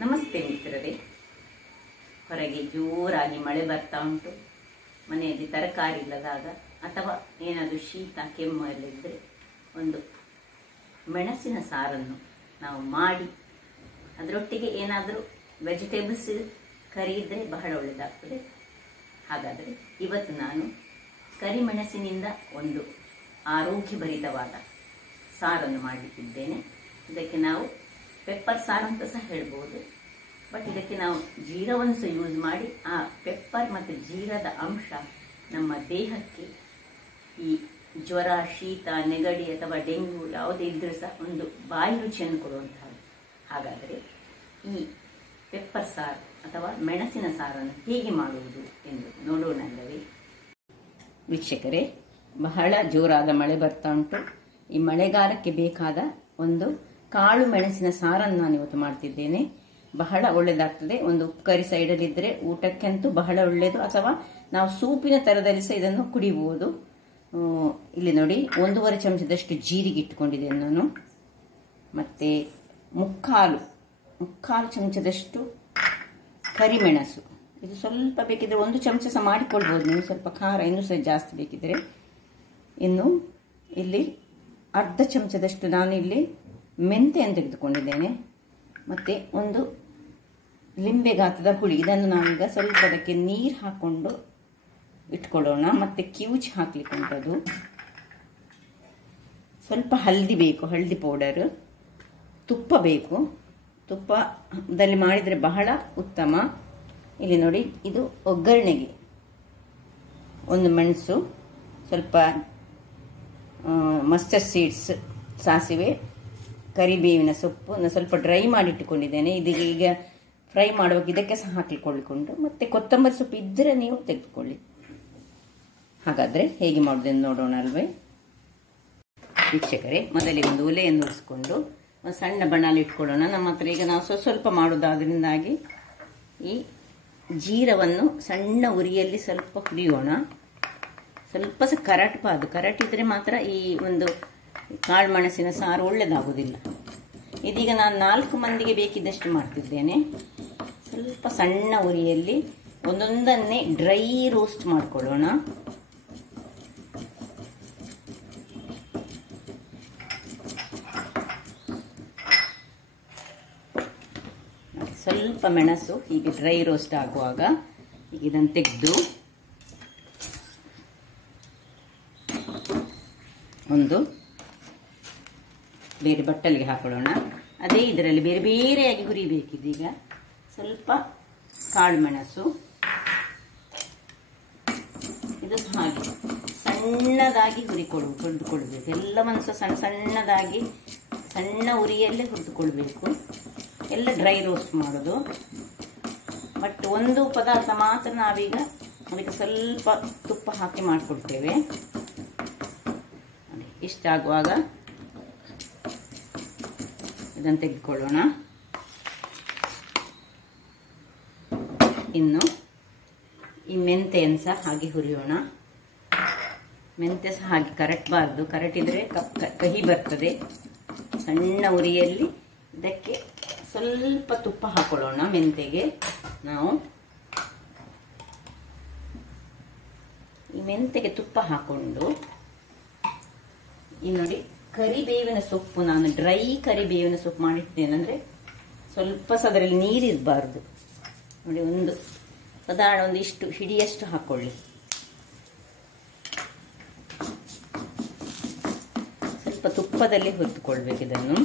ನಮಸ್ತೆ ಮಿತ್ರರೇ. ಹೊರಗೆ ಜೋರಾಗಿ ಮಳೆ ಬರ್ತಾ ಉಂಟು. ಮನೆಯಲ್ಲಿ ತರಕಾರಿ ಇಲ್ಲದಾಗ ಅಥವಾ ಏನಾದರೂ ಶೀತ ಕೆಮ್ಮು ಎಲ್ಲ ಇದ್ದರೆ ಒಂದು ಮೆಣಸಿನ ಸಾರನ್ನು ನಾವು ಮಾಡಿ ಅದರೊಟ್ಟಿಗೆ ಏನಾದರೂ ವೆಜಿಟೇಬಲ್ಸ್ ಕರಿ ಇದ್ದರೆ ಬಹಳ ಒಳ್ಳೆಯದಾಗ್ತದೆ. ಹಾಗಾದರೆ ಇವತ್ತು ನಾನು ಕರಿಮೆಣಸಿನಿಂದ ಒಂದು ಆರೋಗ್ಯಭರಿತವಾದ ಸಾರನ್ನು ಮಾಡಲಿಕ್ಕಿದ್ದೇನೆ. ಇದಕ್ಕೆ ನಾವು ಪೆಪ್ಪರ್ ಸಾರು ಅಂತ ಸಹ ಹೇಳ್ಬೋದು. ಬಟ್ ಇದಕ್ಕೆ ನಾವು ಜೀರವನ್ನು ಸಹ ಯೂಸ್ ಮಾಡಿ ಆ ಪೆಪ್ಪರ್ ಮತ್ತು ಜೀರದ ಅಂಶ ನಮ್ಮ ದೇಹಕ್ಕೆ ಈ ಜ್ವರ, ಶೀತ, ನೆಗಡಿ ಅಥವಾ ಡೆಂಗ್ಯೂ ಯಾವುದೇ ಇದ್ದರೂ ಸಹ ಒಂದು ಬಾಯಿ ರುಚಿಯನ್ನು ಕೊಡುವಂಥದ್ದು. ಹಾಗಾದರೆ ಈ ಪೆಪ್ಪರ್ ಸಾರು ಅಥವಾ ಮೆಣಸಿನ ಸಾರನ್ನು ಹೇಗೆ ಮಾಡುವುದು ಎಂದು ನೋಡೋಣಲ್ಲವೇ? ವೀಕ್ಷಕರೇ, ಬಹಳ ಜೋರಾದ ಮಳೆ ಬರ್ತಾ ಉಂಟು. ಈ ಮಳೆಗಾಲಕ್ಕೆ ಬೇಕಾದ ಒಂದು ಕಾಳು ಮೆಣಸಿನ ಸಾರನ್ನು ನಾನು ಇವತ್ತು ಮಾಡ್ತಿದ್ದೇನೆ. ಬಹಳ ಒಳ್ಳೆಯದಾಗ್ತದೆ. ಒಂದು ಉಪ್ಪುಕರಿ ಸೈಡಲ್ಲಿ ಇದ್ದರೆ ಊಟಕ್ಕಂತೂ ಬಹಳ ಒಳ್ಳೆಯದು, ಅಥವಾ ನಾವು ಸೂಪಿನ ಥರದಲ್ಲಿ ಸಹ ಇದನ್ನು ಕುಡಿಬಹುದು. ಇಲ್ಲಿ ನೋಡಿ, 1.5 ಚಮಚದಷ್ಟು ಜೀರಿಗೆ ಇಟ್ಟುಕೊಂಡಿದ್ದೇನೆ ನಾನು. ಮತ್ತೆ ಮುಕ್ಕಾಲು ಚಮಚದಷ್ಟು ಕರಿಮೆಣಸು. ಇದು ಸ್ವಲ್ಪ ಬೇಕಿದ್ರೆ 1 ಚಮಚ ಸಹ ಮಾಡಿಕೊಳ್ಬೋದು ನೀವು, ಸ್ವಲ್ಪ ಖಾರ ಇನ್ನೂ ಸಹ ಜಾಸ್ತಿ ಬೇಕಿದ್ರೆ. ಇನ್ನು ಇಲ್ಲಿ ಅರ್ಧ ಚಮಚದಷ್ಟು ನಾನು ಇಲ್ಲಿ ಮೆಂತೆಯನ್ನು ತೆಗೆದುಕೊಂಡಿದ್ದೇನೆ. ಮತ್ತು ಒಂದು ಲಿಂಬೆ ಗಾತ್ರದ ಹುಳಿ. ಇದನ್ನು ನಾವೀಗ ಸ್ವಲ್ಪ ಅದಕ್ಕೆ ನೀರು ಹಾಕ್ಕೊಂಡು ಇಟ್ಕೊಳ್ಳೋಣ. ಮತ್ತು ಕಿವುಚಿ ಹಾಕ್ಲಿಕ್ಕೆ ಉಂಟದು. ಸ್ವಲ್ಪ ಹಲ್ದಿ ಬೇಕು, ಹಳದಿ ಪೌಡರ್. ತುಪ್ಪ ಬೇಕು, ತುಪ್ಪದಲ್ಲಿ ಮಾಡಿದರೆ ಬಹಳ ಉತ್ತಮ. ಇಲ್ಲಿ ನೋಡಿ, ಇದು ಒಗ್ಗರಣೆಗೆ ಒಂದು ಮೆಣಸು, ಸ್ವಲ್ಪ ಮಸ್ಟರ್ಡ್ ಸೀಡ್ಸ್, ಸಾಸಿವೆ, ಕರಿಬೇವಿನ ಸೊಪ್ಪು ಸ್ವಲ್ಪ ಡ್ರೈ ಮಾಡಿ ಇಟ್ಟುಕೊಂಡಿದ್ದೇನೆ. ಇದೀಗ ಈಗ ಫ್ರೈ ಮಾಡುವಾಗ ಇದಕ್ಕೆ ಸಹ ಹಾಕಿಕೊಳ್ಳಿಕೊಂಡು, ಮತ್ತೆ ಕೊತ್ತಂಬರಿ ಸೊಪ್ಪು ಇದ್ದರೆ ನೀವು ತೆಗೆದುಕೊಳ್ಳಿ. ಹಾಗಾದರೆ ಹೇಗೆ ಮಾಡೋದನ್ನು ನೋಡೋಣ ಅಲ್ವೇ? ವೀಕ್ಷಕರೇ, ಮೊದಲಿಗೆ ಒಂದು ಒಲೆಯನ್ನು ಉರಿಸಿಕೊಂಡು ಒಂದು ಸಣ್ಣ ಬಣಾಲಿ ಇಟ್ಕೊಳ್ಳೋಣ. ನಮ್ಮ ಹತ್ರ ಈಗ ನಾವು ಸ್ವಲ್ಪ ಮಾಡೋದಾದ್ರಿಂದಾಗಿ ಈ ಜೀರವನ್ನು ಸಣ್ಣ ಉರಿಯಲ್ಲಿ ಸ್ವಲ್ಪ ಹುರಿಯೋಣ. ಸ್ವಲ್ಪ ಸಹ ಕರಟಿದ್ರೆ ಮಾತ್ರ ಈ ಒಂದು ಕಾಳು ಮೆಣಸಿನ ಸಾರು ಒಳ್ಳೆಯದಾಗುವುದಿಲ್ಲ. ಇದೀಗ ನಾನು 4 ಮಂದಿಗೆ ಬೇಕಿದ್ದಷ್ಟು ಮಾಡ್ತಿದ್ದೇನೆ. ಸ್ವಲ್ಪ ಸಣ್ಣ ಉರಿಯಲ್ಲಿ ಒಂದೊಂದನ್ನೇ ಡ್ರೈ ರೋಸ್ಟ್ ಮಾಡ್ಕೊಳ್ಳೋಣ. ಸ್ವಲ್ಪ ಮೆಣಸು ಹೀಗೆ ಡ್ರೈ ರೋಸ್ಟ್ ಆಗುವಾಗ ಇದನ್ನು ತೆಗೆದು ಒಂದು ಬೇರೆ ಬಟ್ಟಲಿಗೆ ಹಾಕೊಳ್ಳೋಣ. ಅದೇ ಇದರಲ್ಲಿ ಬೇರೆ ಬೇರೆಯಾಗಿ ಹುರಿಬೇಕಿದೀಗ. ಸ್ವಲ್ಪ ಕಾಳು ಮೆಣಸು, ಇದು ಹಾಗೆ ಸಣ್ಣದಾಗಿ ಹುರಿದುಕೊಳ್ಬೇಕು. ಎಲ್ಲವನ್ನು ಸಹ ಸಣ್ಣದಾಗಿ ಸಣ್ಣ ಉರಿಯಲ್ಲೇ ಹುರಿದುಕೊಳ್ಬೇಕು. ಎಲ್ಲ ಡ್ರೈ ರೋಸ್ಟ್ ಮಾಡೋದು. ಬಟ್ ಒಂದು ಪದಾರ್ಥ ಮಾತ್ರ ನಾವೀಗ ಅದಕ್ಕೆ ಸ್ವಲ್ಪ ತುಪ್ಪ ಹಾಕಿ ಮಾಡಿಕೊಳ್ತೇವೆ. ಇಷ್ಟಾಗುವಾಗ ಇದನ್ನು ತೆಗೆದುಕೊಳ್ಳೋಣ. ಇನ್ನು ಈ ಮೆಂತೆಯನ್ನು ಸಹ ಹಾಗೆ ಹುರಿಯೋಣ. ಮೆಂತೆ ಸಹ ಹಾಗೆ ಕರಟಬಾರ್ದು, ಕರಟಿದ್ರೆ ಕಹಿ ಬರ್ತದೆ. ಸಣ್ಣ ಉರಿಯಲ್ಲಿ ಇದಕ್ಕೆ ಸ್ವಲ್ಪ ತುಪ್ಪ ಹಾಕೊಳ್ಳೋಣ. ಮೆಂತೆಗೆ ನಾವು ಈ ಮೆಂತೆಗೆ ತುಪ್ಪ ಹಾಕೊಂಡು, ಈ ನೋಡಿ ಕರಿಬೇವಿನ ಸೊಪ್ಪು, ನಾನು ಡ್ರೈ ಕರಿಬೇವಿನ ಸೊಪ್ಪು ಮಾಡಿರ್ತೇನೆ. ಅಂದರೆ ಸ್ವಲ್ಪ ಸಹ ಅದರಲ್ಲಿ ನೀರಿರಬಾರ್ದು ನೋಡಿ. ಒಂದು ಸಾಧಾರಣ ಒಂದು ಇಷ್ಟು ಹಿಡಿಯಷ್ಟು ಹಾಕೊಳ್ಳಿ. ಸ್ವಲ್ಪ ತುಪ್ಪದಲ್ಲಿ ಹುರಿದುಕೊಳ್ಬೇಕು ಇದನ್ನು.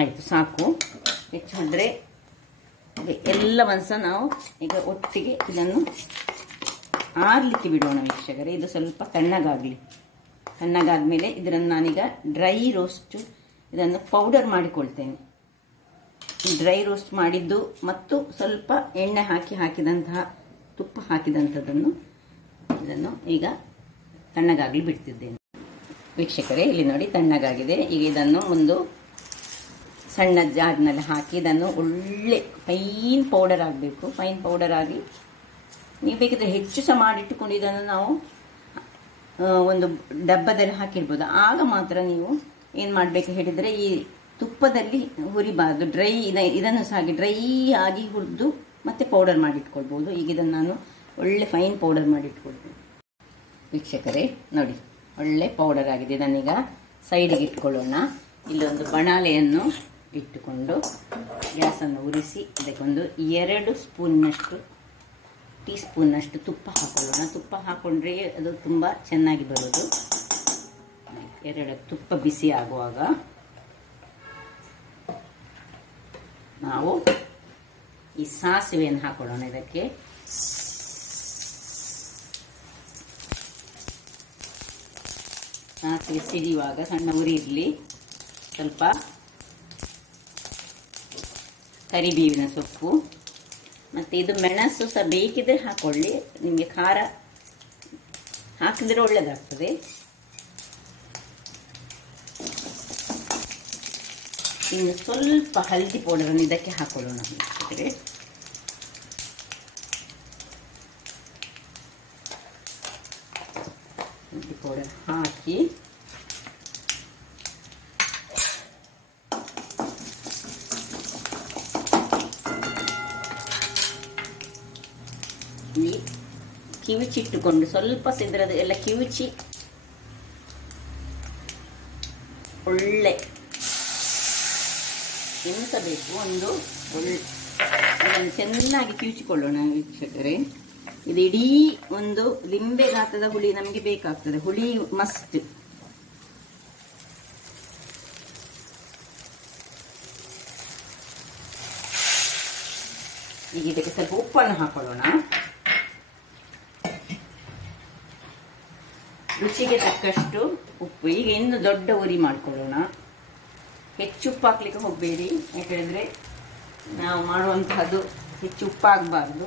ಆಯಿತು, ಸಾಕು. ಹೆಚ್ಚಾದರೆ ಎಲ್ಲವನ್ನು ಸಹ ನಾವು ಈಗ ಒಟ್ಟಿಗೆ ಇದನ್ನು ಆರ್ಲಿಕ್ಕೆ ಬಿಡೋಣ. ವೀಕ್ಷಕರೇ, ಇದು ಸ್ವಲ್ಪ ತಣ್ಣಗಾದ್ಮೇಲೆ ಇದನ್ನು ನಾನೀಗ ಡ್ರೈ ರೋಸ್ಟ್ ಇದನ್ನು ಪೌಡರ್ ಮಾಡಿಕೊಳ್ತೇನೆ. ಡ್ರೈ ರೋಸ್ಟ್ ಮಾಡಿದ್ದು ಮತ್ತು ಸ್ವಲ್ಪ ಎಣ್ಣೆ ಹಾಕಿದಂತಹ ತುಪ್ಪ ಹಾಕಿದಂಥದ್ದನ್ನು ಇದನ್ನು ಈಗ ತಣ್ಣಗಾಗಲಿ ಬಿಡ್ತಿದ್ದೇನೆ. ವೀಕ್ಷಕರೇ, ಇಲ್ಲಿ ನೋಡಿ ತಣ್ಣಗಾಗಿದೆ. ಈಗ ಇದನ್ನು ಒಂದು ಸಣ್ಣ ಜಾರ್ನಲ್ಲಿ ಹಾಕಿ ಇದನ್ನು ಒಳ್ಳೆ ಫೈನ್ ಪೌಡರ್ ಆಗಬೇಕು. ಫೈನ್ ಪೌಡರ್ ಆಗಿ ನೀವು ಬೇಕಿದ್ರೆ ಹೆಚ್ಚು ಸಹ ಮಾಡಿಟ್ಟುಕೊಂಡು ಇದನ್ನು ನಾವು ಒಂದು ಡಬ್ಬದಲ್ಲಿ ಹಾಕಿಡ್ಬೋದು. ಆಗ ಮಾತ್ರ ನೀವು ಏನು ಮಾಡಬೇಕು ಹೇಳಿದರೆ, ಈ ತುಪ್ಪದಲ್ಲಿ ಹುರಿಬಾರ್ದು, ಡ್ರೈ ಇದನ್ನು ಸಹ ಹಾಗೆ ಡ್ರೈ ಆಗಿ ಹುರಿದು ಮತ್ತೆ ಪೌಡರ್ ಮಾಡಿಟ್ಕೊಳ್ಬೋದು. ಈಗ ಇದನ್ನು ನಾನು ಒಳ್ಳೆ ಫೈನ್ ಪೌಡರ್ ಮಾಡಿಟ್ಕೊಳ್ತೀನಿ. ವೀಕ್ಷಕರೇ ನೋಡಿ, ಒಳ್ಳೆ ಪೌಡರ್ ಆಗಿದೆ. ಇದನ್ನೀಗ ಸೈಡಿಗೆ ಇಟ್ಕೊಳ್ಳೋಣ. ಇಲ್ಲೊಂದು ಬಣಾಲೆಯನ್ನು ಇಟ್ಟುಕೊಂಡು ಗ್ಯಾಸನ್ನು ಉರಿಸಿ ಇದಕ್ಕೊಂದು 2 ಟೀ ಸ್ಪೂನ್ನಷ್ಟು ತುಪ್ಪ ಹಾಕೊಳ್ಳೋಣ. ತುಪ್ಪ ಹಾಕೊಂಡ್ರೆ ಅದು ತುಂಬ ಚೆನ್ನಾಗಿ ಬರೋದು. 2 ತುಪ್ಪ ಬಿಸಿ ಆಗುವಾಗ ನಾವು ಈ ಸಾಸಿವೆಯನ್ನು ಹಾಕೊಳ್ಳೋಣ. ಇದಕ್ಕೆ ಸಾಸಿವೆ ಸಿಡಿಯುವಾಗ ಸಣ್ಣ ಉರಿ ಇರಲಿ. ಸ್ವಲ್ಪ ಕರಿಬೇವಿನ ಸೊಪ್ಪು ಮತ್ತು ಇದು ಮೆಣಸು ಸಹ ಬೇಕಿದ್ರೆ ಹಾಕೊಳ್ಳಿ, ನಿಮಗೆ ಖಾರ ಹಾಕಿದ್ರೆ ಒಳ್ಳೆಯದಾಗ್ತದೆ. ಇನ್ನು ಸ್ವಲ್ಪ ಹಳದಿ ಪೌಡರನ್ನು ಇದಕ್ಕೆ ಹಾಕೊಳ್ಳೋಣ. ಹಳದಿ ಪೌಡರ್ ಹಾಕಿ ಕಿವುಚಿಟ್ಟುಕೊಂಡು ಸ್ವಲ್ಪ ಸಿದ್ರದ ಎಲ್ಲ ಕಿವುಚಿ ಒಳ್ಳೆ ಎನಿಸಬೇಕು. ಅದನ್ನು ಚೆನ್ನಾಗಿ ಕಿವುಚಿಕೊಳ್ಳೋಣ. ವೀಕ್ಷಕರೇ, ಇದು ಇಡೀ ಒಂದು ಲಿಂಬೆ ಗಾತ್ರದ ಹುಳಿ ನಮಗೆ ಬೇಕಾಗ್ತದೆ. ಹುಳಿ ಮಸ್ಟ್. ಈಗ ಇದಕ್ಕೆ ಸ್ವಲ್ಪ ಉಪ್ಪನ್ನು ಹಾಕೊಳ್ಳೋಣ. ರುಚಿಗೆ ತಕ್ಕಷ್ಟು ಉಪ್ಪು. ಈಗ ಇನ್ನು ದೊಡ್ಡ ಉರಿ ಮಾಡ್ಕೊಳ್ಳೋಣ. ಹೆಚ್ಚು ಉಪ್ಪು ಹಾಕ್ಲಿಕ್ಕೆ ಹೋಗಬೇಡಿ, ಯಾಕೆಂದರೆ ನಾವು ಮಾಡುವಂತಹದ್ದು ಹೆಚ್ಚು ಉಪ್ಪಾಗಬಾರ್ದು.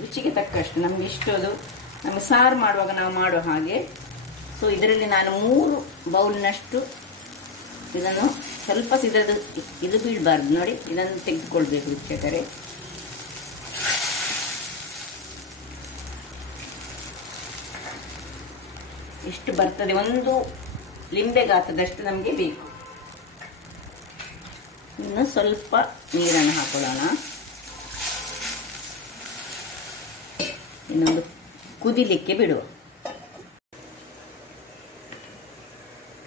ರುಚಿಗೆ ತಕ್ಕಷ್ಟು ನಮ್ಗೆ ಇಷ್ಟದು ನಮಗೆ ಸಾರು ಮಾಡುವಾಗ ನಾವು ಮಾಡೋ ಹಾಗೆ. ಸೊ ಇದರಲ್ಲಿ ನಾನು 3 ಬೌಲ್ನಷ್ಟು ಇದನ್ನು ಸ್ವಲ್ಪ ಸಿದ್ಧದ ಇದು ಬೀಳಬಾರ್ದು ನೋಡಿ, ಇದನ್ನು ತೆಗೆದುಕೊಳ್ಬೇಕು ವೀಕ್ಷಕರೇ. ಇಷ್ಟು ಬರ್ತದೆ, 1 ಲಿಂಬೆ ಗಾತ್ರದಷ್ಟು ನಮಗೆ ಬೇಕು. ಇನ್ನು ಸ್ವಲ್ಪ ನೀರನ್ನು ಹಾಕೊಳ್ಳೋಣ. ಇನ್ನೊಂದು ಕುದಿಲಿಕ್ಕೆ ಬಿಡುವ.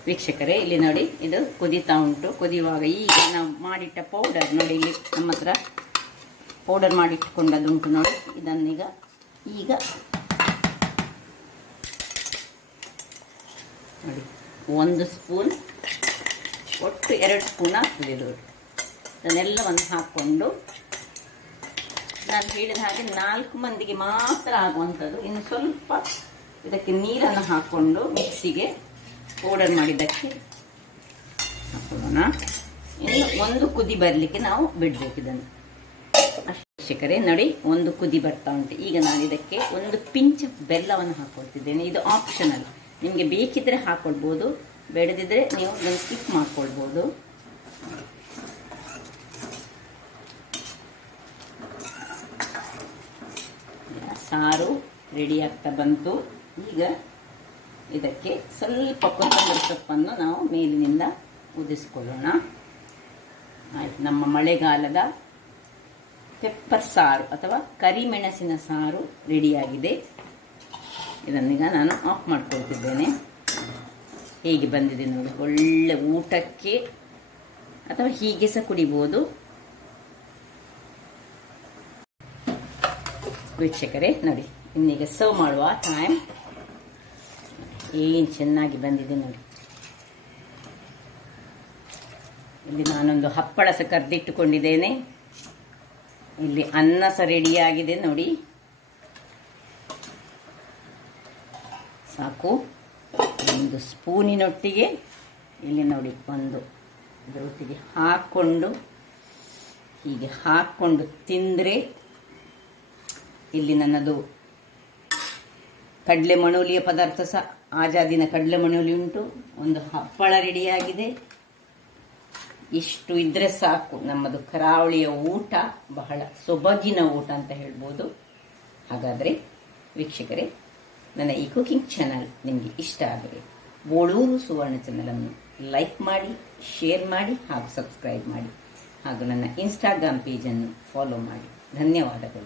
ವೀಕ್ಷಕರೇ, ಇಲ್ಲಿ ನೋಡಿ, ಇದು ಕುದೀತಾ ಉಂಟು. ಕುದಿಯುವಾಗ ಈಗ ನಾವು ಮಾಡಿಟ್ಟ ಪೌಡರ್ ನೋಡಿ, ಇಲ್ಲಿ ನಮ್ಮ ಹತ್ರ ಪೌಡರ್ ಮಾಡಿಟ್ಕೊಂಡದುಂಟು ನೋಡಿ. ಇದನ್ನೀಗ ನೋಡಿ 1 ಸ್ಪೂನ್, ಒಟ್ಟು 2 ಸ್ಪೂನ್ ಆಗ್ತದೆ ಇದು. ಇದನ್ನೆಲ್ಲವನ್ನು ಹಾಕ್ಕೊಂಡು ನಾನು ಹೇಳಿದ ಹಾಗೆ 4 ಮಂದಿಗೆ ಮಾತ್ರ ಆಗುವಂಥದ್ದು. ಇನ್ನು ಸ್ವಲ್ಪ ಇದಕ್ಕೆ ನೀರನ್ನು ಹಾಕ್ಕೊಂಡು ಮಿಕ್ಸಿಗೆ ಪೌಡರ್ ಮಾಡಿದ್ದಕ್ಕೆ ಹಾಕೊಳ್ಳೋಣ. ಇನ್ನು 1 ಕುದಿ ಬರಲಿಕ್ಕೆ ನಾವು ಬಿಡಬೇಕು ಇದನ್ನು. ವೀಕ್ಷಕರೇ ನೋಡಿ, 1 ಕುದಿ ಬರ್ತಾ ಉಂಟು. ಈಗ ನಾನು ಇದಕ್ಕೆ 1 ಪಿಂಚ್ ಬೆಲ್ಲವನ್ನು ಹಾಕೊಳ್ತಿದ್ದೇನೆ. ಇದು ಆಪ್ಷನಲ್, ನಿಮಗೆ ಬೇಕಿದ್ರೆ ಹಾಕೊಳ್ಬೋದು, ಬೇಡದಿದ್ರೆ ನೀವು ಇದನ್ನು ಸ್ಕಿಪ್ ಮಾಡ್ಕೊಳ್ಬೋದು. ಸಾರು ರೆಡಿ ಆಗ್ತಾ ಬಂತು. ಈಗ ಇದಕ್ಕೆ ಸ್ವಲ್ಪ ಕೊತ್ತಂಬರಿ ಸೊಪ್ಪನ್ನು ನಾವು ಮೇಲಿನಿಂದ ಉದಿಸ್ಕೊಳ್ಳೋಣ. ಆಯ್ತು, ನಮ್ಮ ಮಳೆಗಾಲದ ಪೆಪ್ಪರ್ ಸಾರು ಅಥವಾ ಕರಿಮೆಣಸಿನ ಸಾರು ರೆಡಿಯಾಗಿದೆ. ಇದನ್ನೀಗ ನಾನು ಆಫ್ ಮಾಡ್ಕೊಳ್ತಿದ್ದೇನೆ. ಹೇಗೆ ಬಂದಿದೆ ನೋಡಿ, ಒಳ್ಳೆ ಊಟಕ್ಕೆ ಅಥವಾ ಹೀಗೆ ಸಹ ಕುಡಿಬೋದು. ವೀಕ್ಷಕರೇ ನೋಡಿ, ಇನ್ನೀಗ ಸರ್ವ್ ಮಾಡುವ ಟೈಮ್. ಏನು ಚೆನ್ನಾಗಿ ಬಂದಿದೆ ನೋಡಿ. ಇಲ್ಲಿ ನಾನೊಂದು ಹಪ್ಪಳ ಸಹ ಕರೆದಿಟ್ಟುಕೊಂಡಿದ್ದೇನೆ. ಇಲ್ಲಿ ಅನ್ನ ಸಹ ರೆಡಿಯಾಗಿದೆ ನೋಡಿ. ಸಾಕು. 1 ಸ್ಪೂನಿನೊಟ್ಟಿಗೆ ಇಲ್ಲಿ ನೋಡಿ, ಇದರೊಟ್ಟಿಗೆ ಹೀಗೆ ಹಾಕ್ಕೊಂಡು ತಿಂದರೆ, ಇಲ್ಲಿ ನನ್ನದು ಕಡಲೆ ಮಣೂಲಿಯ ಪದಾರ್ಥ ಸಹ ಆಜಾದಿನ ಕಡಲೆ ಮಣೂಲಿ ಉಂಟು. 1 ಹಪ್ಪಳ ರೆಡಿಯಾಗಿದೆ. ಇಷ್ಟು ಇದ್ರೆ ಸಾಕು, ನಮ್ಮದು ಕರಾವಳಿಯ ಊಟ ಬಹಳ ಸೊಬಗಿನ ಊಟ ಅಂತ ಹೇಳ್ಬೋದು. ಹಾಗಾದರೆ ವೀಕ್ಷಕರೇ, ನನ್ನ ಈ ಕುಕಿಂಗ್ ಚಾನಲ್ ನಿಮಗೆ ಇಷ್ಟ ಆದರೆ ಬೋಳೂರು ಸುವರ್ಣ ಚಾನಲನ್ನು ಲೈಕ್ ಮಾಡಿ, ಶೇರ್ ಮಾಡಿ ಹಾಗೂ ಸಬ್ಸ್ಕ್ರೈಬ್ ಮಾಡಿ ಹಾಗೂ ನನ್ನ ಇನ್ಸ್ಟಾಗ್ರಾಮ್ ಪೇಜನ್ನು ಫಾಲೋ ಮಾಡಿ. ಧನ್ಯವಾದಗಳು.